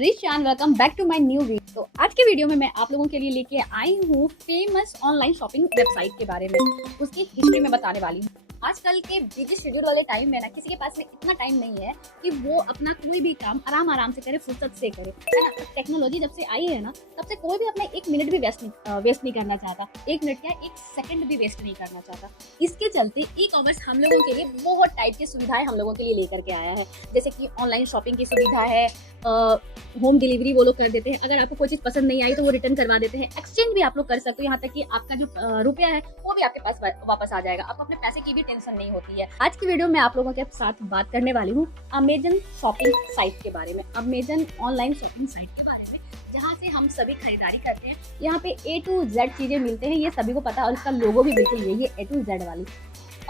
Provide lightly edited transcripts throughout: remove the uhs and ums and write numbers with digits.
Risha and welcome back to my new video. तो आज के वीडियो में मैं आप लोगों के लिए लेके आई हूँ फेमस ऑनलाइन शॉपिंग वेबसाइट के बारे में, उसकी हिस्ट्री में बताने वाली हूँ। आजकल के बिजी शेड्यूल वाले टाइम में ना किसी के पास में इतना टाइम नहीं है कि वो अपना कोई भी काम आराम से करे, फुर्सत से करे, है ना। टेक्नोलॉजी जब से आई है ना तब से कोई भी अपना एक मिनट भी वेस्ट नहीं करना चाहता, एक मिनट क्या एक सेकंड भी वेस्ट नहीं करना चाहता। इसके चलते ई कॉमर्स हम लोगों के लिए बहुत टाइप की सुविधाएं हम लोगों के लिए लेकर के आया है। जैसे कि ऑनलाइन शॉपिंग की सुविधा है, होम डिलीवरी वो लोग कर देते हैं, अगर आपको कोई चीज पसंद नहीं आई तो वो रिटर्न करवा देते हैं, एक्सचेंज भी आप लोग कर सकते हो, यहाँ तक कि आपका जो रुपया है वो भी आपके पास वापस आ जाएगा, आपको अपने पैसे की भी टेंशन नहीं होती है। आज की वीडियो में आप लोगों के साथ बात करने वाली हूँ अमेजन शॉपिंग साइट के बारे में, अमेजन ऑनलाइन शॉपिंग साइट के बारे में, जहाँ से हम सभी खरीदारी करते हैं। यहाँ पे A to Z चीजें मिलते हैं, ये सभी को पता है, और इसका लोगो भी बिल्कुल ये A to Z वाली।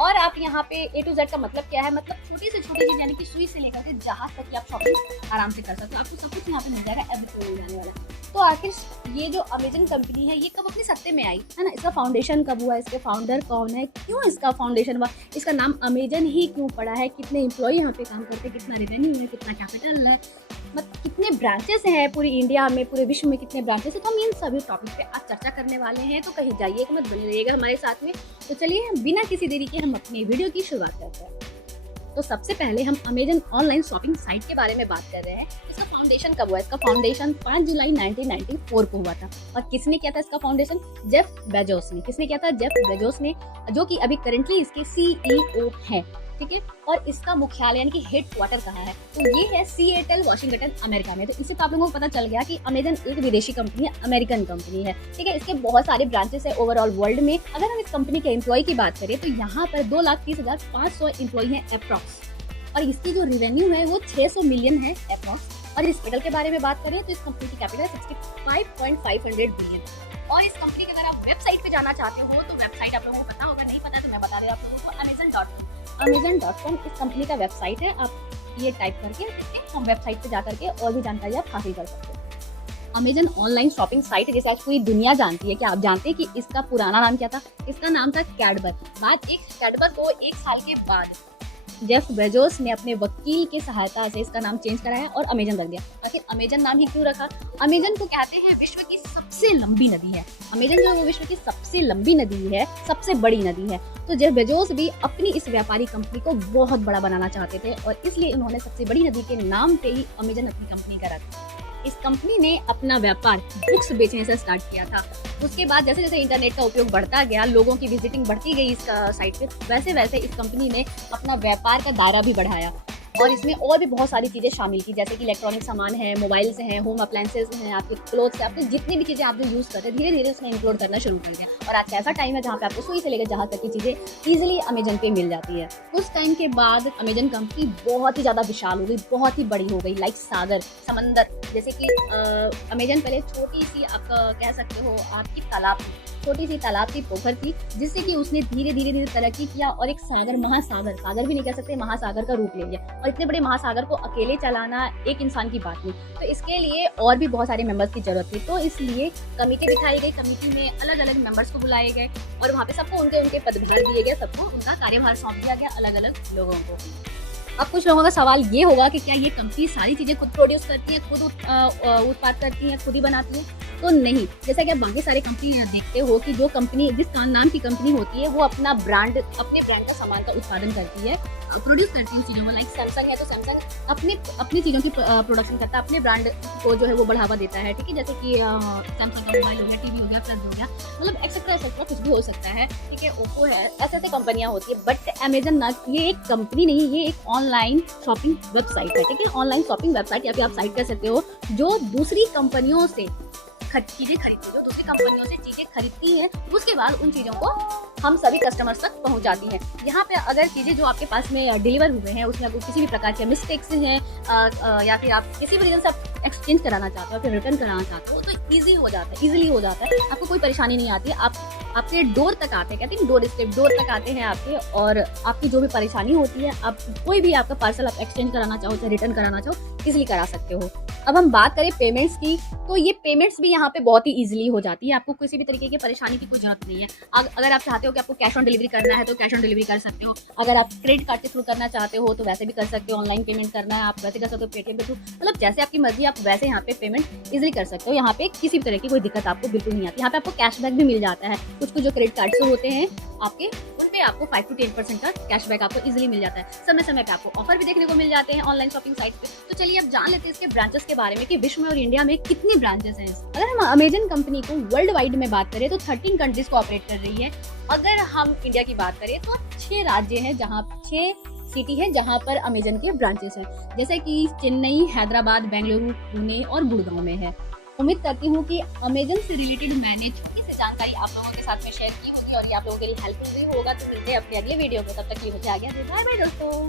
और आप यहाँ पे A to Z का मतलब क्या है, मतलब छोटी से छोटी चीज यानी कि सुई से लेकर के जहाज तक की आप शॉपिंग आराम से कर सकते हो, आपको सब कुछ यहाँ पे मिल जाएगा, एवरीथिंग मिल जाने वाला है। तो आखिर ये जो अमेजन कंपनी है ये कब अपने सत्ते में आई, है ना, इसका फाउंडेशन कब हुआ, इसके फाउंडर कौन है, क्यों इसका फाउंडेशन हुआ, इसका नाम अमेजन ही क्यों पड़ा है, कितने एम्प्लॉय यहाँ पे काम करते हैं, कितना रेवेन्यू है, कितना कैपिटल है, मतलब कितने ब्रांचेस हैं पूरी इंडिया में, पूरे विश्व में कितने ब्रांचेस है। तो हम इन सभी टॉपिक पे आज चर्चा करने वाले हैं, तो कहीं जाइएगा मत, बनिएगा हमारे साथ में। तो चलिए बिना किसी देरी के हम अपने वीडियो की शुरुआत करते हैं। तो सबसे पहले हम अमेजन ऑनलाइन शॉपिंग साइट के बारे में बात कर रहे हैं। इसका फाउंडेशन कब हुआ? इसका फाउंडेशन 5 जुलाई 1994 को हुआ था। और किसने किया था इसका फाउंडेशन? जेफ बेजोस ने। किसने किया था? जेफ बेजोस ने, जो कि अभी करंटली इसके CEO हैं, ठीक है। और इसका मुख्यालय यानी कि हेड क्वार्टर कहाँ है? तो ये है सिएटल, वॉशिंगटन, अमेरिका में। तो इससे तो आप लोगों को पता चल गया कि अमेजन एक विदेशी कंपनी है, अमेरिकन कंपनी है, ठीक है। इसके बहुत सारे ब्रांचेस है ओवरऑल वर्ल्ड में। अगर हम इस कंपनी के एम्प्लॉय की बात करें तो यहाँ पर 2,30,500 एम्प्लॉय हैं अप्रॉक्स, और इसकी जो रेवेन्यू है वो 600 मिलियन है अप्रॉक्स। और इस कैपिटल के बारे में बात करें तो इस कंपनी की कैपिटल 65.500 बिलियन। और इस कंपनी के अगर आप वेबसाइट पे जाना चाहते हो तो वेबसाइट आप लोगों को पता होगा, नहीं पता तो मैं बता रही हूँ आप लोगों को, amazon.com इस कंपनी का वेबसाइट है। आप ये टाइप करके हम वेबसाइट पे जा करके और भी जानकारी आप हासिल कर सकते हो। अमेजन ऑनलाइन शॉपिंग साइट जैसे आज पूरी दुनिया जानती है, क्या आप जानते हैं कि इसका पुराना नाम क्या था? इसका नाम था कैडबर। कैडबर को 1 साल के बाद जेफ बेजोस ने अपने वकील के सहायता से इसका नाम चेंज कराया और अमेजन रख दिया। आखिर अमेजन नाम ही क्यों रखा? अमेजन को कहते हैं विश्व की सबसे लंबी नदी है। अमेजन जो है वो विश्व की सबसे लंबी नदी है, सबसे बड़ी नदी है। तो जेफ बेजोस भी अपनी इस व्यापारी कंपनी को बहुत बड़ा बनाना चाहते थे, और इसलिए उन्होंने सबसे बड़ी नदी के नाम पे ही अमेजन अपनी कंपनी का रखा। इस कंपनी ने अपना व्यापार बुक्स बेचने से स्टार्ट किया था। उसके बाद जैसे जैसे इंटरनेट का उपयोग बढ़ता गया, लोगों की विजिटिंग बढ़ती गई इस साइट पे, वैसे वैसे इस कंपनी ने अपना व्यापार का दायरा भी बढ़ाया, और इसमें और भी बहुत सारी चीजें शामिल की, जैसे कि इलेक्ट्रॉनिक सामान है, मोबाइल्स हैं, होम अप्लायंसेस हैं, आपके क्लोथ्स है, आपके जितनी भी चीजें आप जो यूज करते हैं धीरे धीरे उसमें इंक्लूड करना शुरू कर दिया। और आज ऐसा टाइम है जहाँ पे आपको सुई से लेकर जहाज तक की चीजें इजिली अमेजन पे मिल जाती है। उस टाइम के बाद अमेजन कंपनी बहुत ही ज्यादा विशाल हो गई, बहुत ही बड़ी हो गई, लाइक सागर, समंदर। जैसे कि अमेजन पहले छोटी सी आप कह सकते हो आपकी तालाब थी, छोटी सी तालाब थी, पोखर थी, जिससे कि उसने धीरे धीरे तरक्की किया और एक सागर, सागर भी नहीं कह सकते, महासागर का रूप ले लिया। और इतने बड़े महासागर को अकेले चलाना एक इंसान की बात नहीं, तो इसके लिए और भी बहुत सारे मेंबर्स की जरूरत थी। तो इसलिए कमेटी बिठाई गई, कमेटी में अलग अलग मेंबर्स को बुलाए गए और वहाँ पे सबको उनके पदभार दिए गए, सबको उनका कार्यभार सौंप दिया गया अलग अलग लोगों को। अब कुछ लोगों का सवाल ये होगा कि क्या ये कंपनी सारी चीजें खुद प्रोड्यूस करती है, खुद उत्पाद करती है, खुद ही बनाती है? तो नहीं। जैसा कि आप बाकी सारे कंपनी देखते हो कि जो कंपनी जिस नाम की कंपनी होती है वो अपने ब्रांड का सामान का उत्पादन करती है, प्रोड्यूस करती है चीजों को। लाइक सैमसंग है तो सैमसंग अपनी चीजों की प्रोडक्शन करता है, अपने ब्रांड को जो है वो बढ़ावा देता है, ठीक है। जैसे कि सैमसंग का मोबाइल हो गया, टीवी हो गया, फ्रिज हो गया, मतलब एक्सेट्रा कुछ भी हो सकता है, ठीक है। ओप्पो है, ऐसे कंपनियां होती है। बट अमेजन ना, ये एक कंपनी नहीं, ये एक ऑनलाइन शॉपिंग वेबसाइट है, ठीक है। ऑनलाइन शॉपिंग वेबसाइट या फिर आप साइट कह सकते हो, जो दूसरी कंपनियों से चीजें खरीदती है, जो दूसरी कंपनियों से चीजें खरीदती है, उसके बाद उन चीजों को हम सभी कस्टमर्स तक पहुंच जाती हैं। यहाँ पे अगर चीजें जो आपके पास में डिलीवर हुए हैं उसमें अगर किसी भी प्रकार के मिस्टेक्स हैं या फिर आप किसी भी रीजन से आप एक्सचेंज कराना चाहते हो, फिर रिटर्न कराना चाहते हो, तो इजीली हो जाता है, आपको कोई परेशानी नहीं आती। आपके डोर तक आते हैं, कहते हैं डोर स्टेप, डोर तक आते हैं आपके, और आपकी जो भी परेशानी होती है, आप कोई भी आपका पार्सल आप एक्सचेंज कराना चाहो, चाहे रिटर्न कराना चाहो, इजीली करा सकते हो। अब हम बात करें पेमेंट्स की, तो ये पेमेंट्स भी यहाँ पे बहुत ही ईजिली हो जाती है। आपको किसी भी तरीके की परेशानी की कोई जरूरत नहीं है। अगर आप चाहते हो कि आपको कैश ऑन डिलीवरी करना है तो कैश ऑन डिलीवरी कर सकते हो। अगर आप क्रेडिट कार्ड के थ्रू करना चाहते हो तो वैसे भी कर सकते हो। ऑनलाइन पेमेंट करना है आप वैसे कर सकते हो, पेटीएम के थ्रू, मतलब जैसे आपकी मर्जी आप वैसे यहाँ पे पेमेंट इजिली कर सकते हो। यहाँ पे किसी भी तरह की कोई दिक्कत आपको बिल्कुल नहीं आती। यहाँ पे आपको कैशबैक भी मिल जाता है। कुछ जो क्रेडिट कार्ड से होते हैं आपके, उनपे आपको 5 to 10% का कैशबैक आपको इजीली मिल जाता है। समय समय पे आपको ऑफर भी देखने को मिल जाते हैं ऑनलाइन शॉपिंग साइट पे। तो चलिए अब जान लेते हैं इसके ब्रांचेस के बारे में कि विश्व में और इंडिया में कितने ब्रांचेस हैं। अगर हम अमेजन कंपनी को वर्ल्ड वाइड में बात करें तो 13 कंट्रीज को ऑपरेट कर रही है। अगर हम इंडिया की बात करें तो 6 राज्य हैं, जहाँ 6 सिटी है जहाँ पर अमेजन के ब्रांचेस हैं, जैसे कि चेन्नई, हैदराबाद, बेंगलुरु, पुणे और गुड़गांव में है। उम्मीद करती हूँ कि अमेजन से रिलेटेड मैंने छोटी सी जानकारी आप लोगों के साथ में शेयर की होगी और ये आप लोगों के लिए हेल्पफुल भी होगा। तो मिलते हैं अपने अगले वीडियो में, तब तक के लिए मुझे आज्ञा दीजिए। बाय बाय दोस्तों।